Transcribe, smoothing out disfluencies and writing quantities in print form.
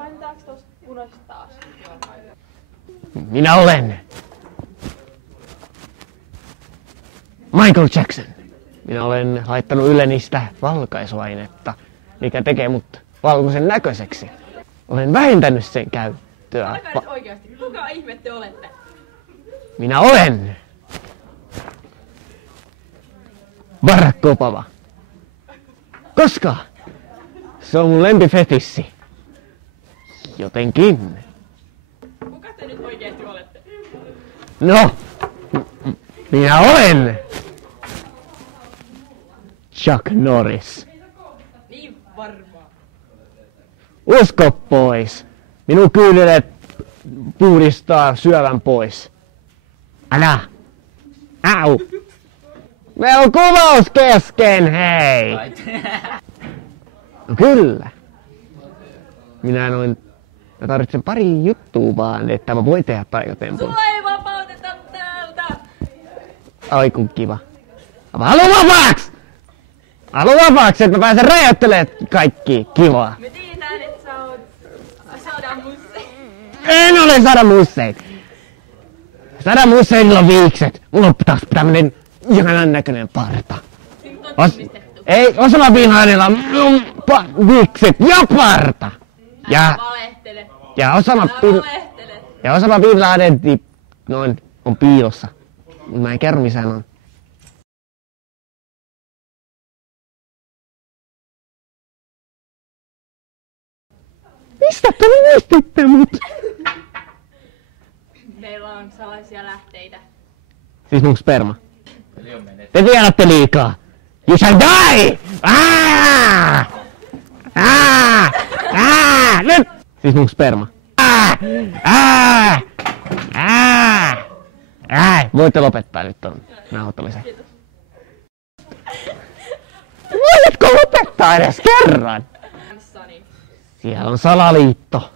Painetaanko tuossa punaisesta taas? Minä olen Michael Jackson. Minä olen laittanut Ylenistä valkaisuainetta, mikä tekee mut valkoisen näköiseksi. Olen vähentänyt sen käyttöä. Alkaa nyt oikeasti. Kuka ihme te olette? Minä olen Barack Obama. Koska se on mun lempifetissi. Jotenkin. Kuka te nyt oikeasti olette? No, minä olen Chuck Norris. Niin varmaan. Usko pois. Minun kyynelet puhdistaa syövän pois. Älä! Au! Meillä on kuvaus kesken, hei! No kyllä. Mä tarvitsen pari juttua vaan, että mä voin tehdä taikatempun. Sua ei vapauteta täältä! Ai kun kiva. Mä haluan vapaaksi! Haluan vapaaksi, että mä pääsen räjäyttelemään kaikki kivaa. Me tiedetään, että sä oot Saddam Hussein. En ole Saddam Hussein. Saddam Husseinilla on viikset. Mulla on taas tämmönen ihanan näköinen parta. Sinut on tunnistettu. Ei, Osama Bin Ladenilla on viikset ja parta. Älä valehtele. Ja Valehtele. Osama Bin Laden on piilossa. Mä en kerro missä hän on. Mistä te muistitte mut? Meillä on salaisia lähteitä. Siis mun sperma. Te tiedätte liikaa. You shall die! Nyt! Siis mun sperma. Voitte lopettaa nyt ton nauhoittamisen. Kiitos. Voitko lopettaa edes kerran? Kanssani. Siellä on salaliitto.